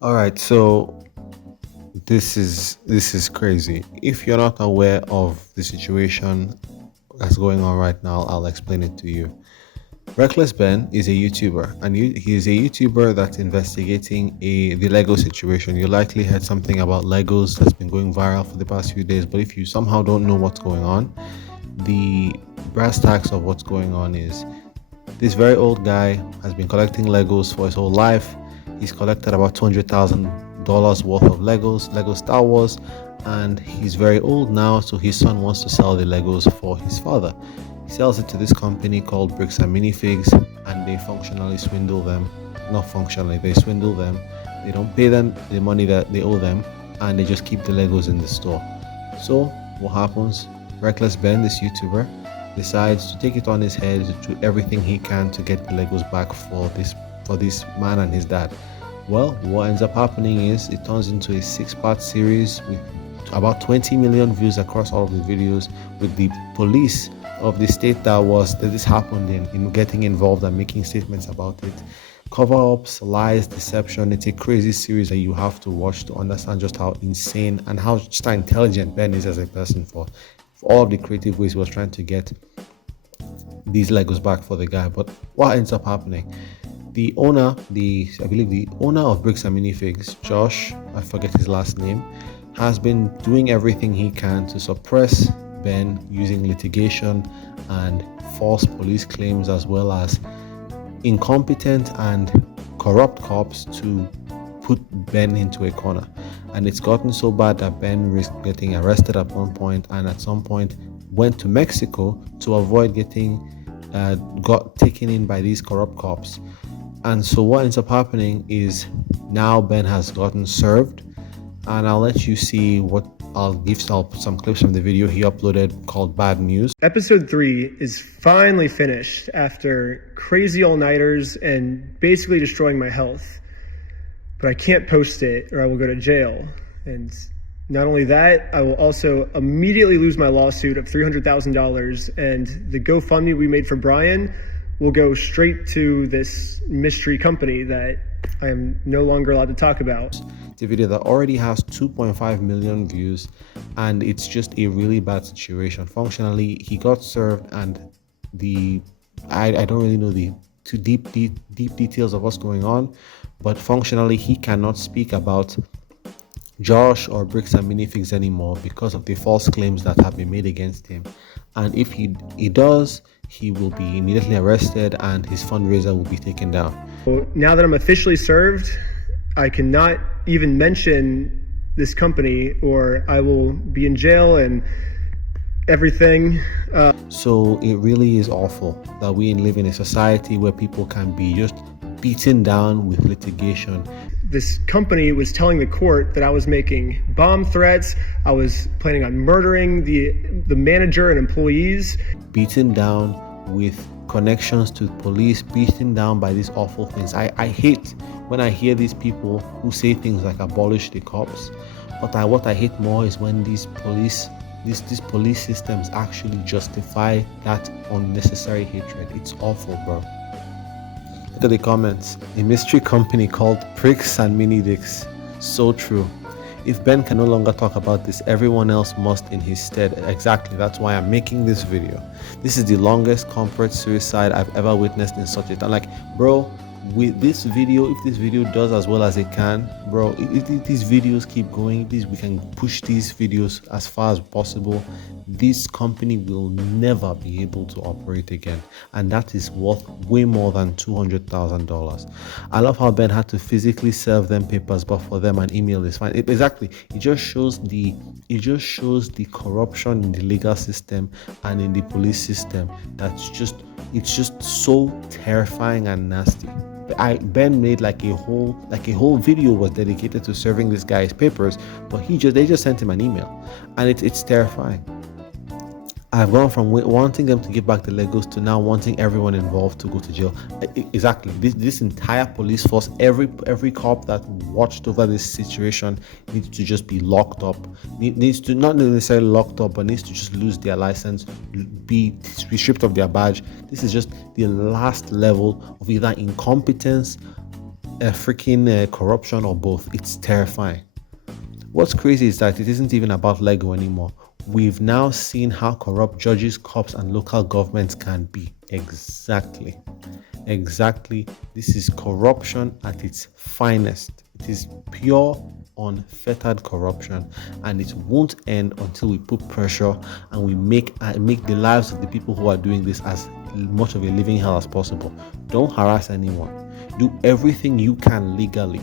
All right, so this is crazy. If you're not aware of the situation that's going on right now, I'll explain it to you. Reckless Ben is a YouTuber, and he's a YouTuber that's investigating the Lego situation. You likely heard something about Legos that's been going viral for the past few days, but if you somehow don't know what's going on, the brass tacks of what's going on is this very old guy has been collecting Legos for his whole life. He's collected about $200,000 worth of Legos, Lego Star Wars, and he's very old now, so his son wants to sell the Legos for his father. He sells it to this company called Bricks and Minifigs, and they functionally swindle them. Not functionally, they swindle them. They don't pay them the money that they owe them, and they just keep the Legos in the store. So, what happens? Reckless Ben, this YouTuber, decides to take it on his head to do everything he can to get the Legos back for this man and his dad. Well, what ends up happening is it turns into a six-part series with about 20 million views across all of the videos, with the police of the state that this happened in getting involved and making statements about it. Cover ups, lies, deception. It's a crazy series that you have to watch to understand just how insane and how just how intelligent Ben is as a person for all of the creative ways he was trying to get these Legos back for the guy. But what ends up happening? The owner, the I believe the owner of Bricks and Minifigs, Josh, I forget his last name, has been doing everything he can to suppress Ben using litigation and false police claims, as well as incompetent and corrupt cops to put Ben into a corner. And it's gotten so bad that Ben risked getting arrested at one point, and at some point went to Mexico to avoid getting got taken in by these corrupt cops. And so what ends up happening is now Ben has gotten served, and I'll let you see what I'll put some clips from the video he uploaded called Bad News. Episode 3 is finally finished after crazy all-nighters and basically destroying my health. But I can't post it or I will go to jail. And not only that, I will also immediately lose my lawsuit of $300,000, and the GoFundMe we made for Brian will go straight to this mystery company that I am no longer allowed to talk about. The video that already has 2.5 million views, and it's just a really bad situation. Functionally, he got served, and I don't really know the too deep details of what's going on, but functionally he cannot speak about Josh or Bricks and Minifigs anymore because of the false claims that have been made against him. And if he does, he will be immediately arrested and his fundraiser will be taken down. So now that I'm officially served, I cannot even mention this company or I will be in jail and everything. So it really is awful that we live in a society where people can be just beaten down with litigation. This company was telling the court that I was making bomb threats. I was planning on murdering the manager and employees. Beaten down with connections to police, beaten down by these awful things. I hate when I hear these people who say things like abolish the cops. But what I hate more is when these police systems actually justify that unnecessary hatred. It's awful, bro. Look at the comments. A mystery company called Pricks and Mini Dicks. So true. If Ben can no longer talk about this, everyone else must in his stead. Exactly, that's why I'm making this video. This is the longest corporate suicide I've ever witnessed in such a time. Like, bro, with this video, if this video does as well as it can, bro, if these videos keep going, we can push these videos as far as possible, this company will never be able to operate again, and that is worth way more than $200,000. I love how Ben had to physically serve them papers, but for them an email is fine. Exactly, it just shows the corruption in the legal system and in the police system. It's just so terrifying and nasty. Ben made like a whole video was dedicated to serving this guy's papers, but they just sent him an email, and it's terrifying. I've gone from wanting them to give back the Legos to now wanting everyone involved to go to jail. Exactly. This entire police force, every cop that watched over this situation needs to just be locked up. Needs to not necessarily locked up, but needs to just lose their license, be stripped of their badge. This is just the last level of either incompetence a freaking corruption or both. It's terrifying. What's crazy is that it isn't even about Lego anymore. We've now seen how corrupt judges, cops, and local governments can be. Exactly. Exactly. This is corruption at its finest. It is pure, unfettered corruption, and it won't end until we put pressure and we make the lives of the people who are doing this as much of a living hell as possible. Don't harass anyone. Do everything you can legally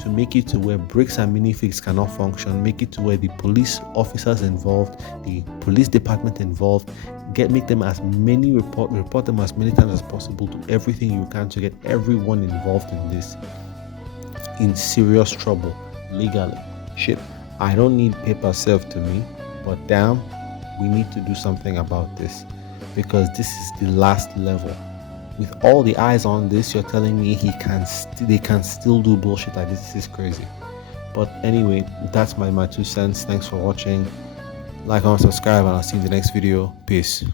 to make it to where bricks and minifigs cannot function, make it to where the police officers involved, the police department involved, make them as many report them as many times as possible. Do everything you can to get everyone involved in this in serious trouble legally. Shit, I don't need paper served to me, but damn, we need to do something about this because this is the last level. With all the eyes on this, you're telling me they can still do bullshit like this? This is crazy. But anyway, that's my 2 cents. Thanks for watching. Like and subscribe, and I'll see you in the next video. Peace.